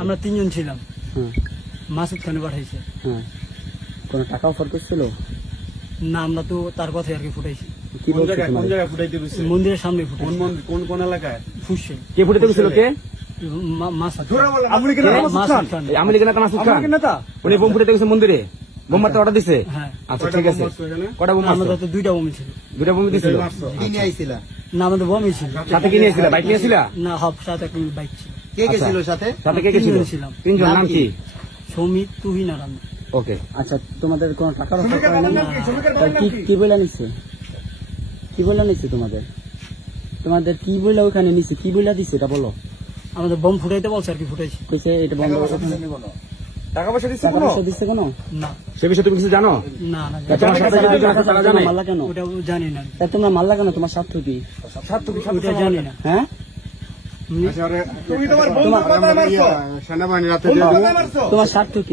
আমরা 3 জন ছিলাম। মাসুদ খানে পাঠাইছে। কোন টাকা অফার করছিল না, আমরা তো তার কথাই আর কি ফুটাইছি। কি বলছো? কোন জায়গায় ফুটাইতে গেছে? মন্দিরের সামনে ফুটাইছি। কোন কোন এলাকায়? ফুসে। কে ফুটাইতে গেছিল? কে? মাসুদ। আমেরিকান মাসুদ খান। আমেরিকান নেতা মাসুদ খান। নেতা উনি বোম ফুটাইতে গেছে মন্দিরে। বোম মারতে অর্ডার দিছে। হ্যাঁ। আচ্ছা ঠিক আছে। কটা বোম মারছো? আমাদের তো 2টা বোম ছিল। 2টা বোম দিছিল। কি নিয়ে আইছিলা? না, আমাদের বোমই ছিল। সাথে কি নিয়েছিল? বাইক নিয়েছিল? না, হব সাথে একটা বাইক ছিল। কে গেছিল সাথে? সাথে কে গেছিল? 3 জন ছিলাম। 3 জন। নাম কি? সমিত, তুহিন আর আমি। ওকে। আচ্ছা, তোমাদের কোন টাকা অফার শ্রমিকের করে বাবার না? নাম কি? শ্রমিকের বাবার নাম কি? কি বলে নিছে? কি বলে নিছে তোমাদের? তোমাদের কি বলে ওখানে নিছে? কি বলে দিছে এটা বলো। আমাদের বোম ফুটাইতে বলছে আর কি, ফুটাইছি। কইছে এটা বন্ধ করো। টাকা পয়সা দিচ্ছে টাকা কোনো? পয়সা দিছে কেন? না সে বিষয়ে তুমি কিছু জানো? না না, তোমার সাথে যদি টাকা তারা জানে? মারলা কেন? ওটা জানি না। তা তোমরা মারলা কেন? তোমার স্বার্থ কি? ওটা জানি না। হ্যাঁ, তুমি তোমার বন্ধুর কথায় মারছো? সেনাবাহিনী রাতে বন্ধুর কথায় মারছো? তোমার স্বার্থ কি?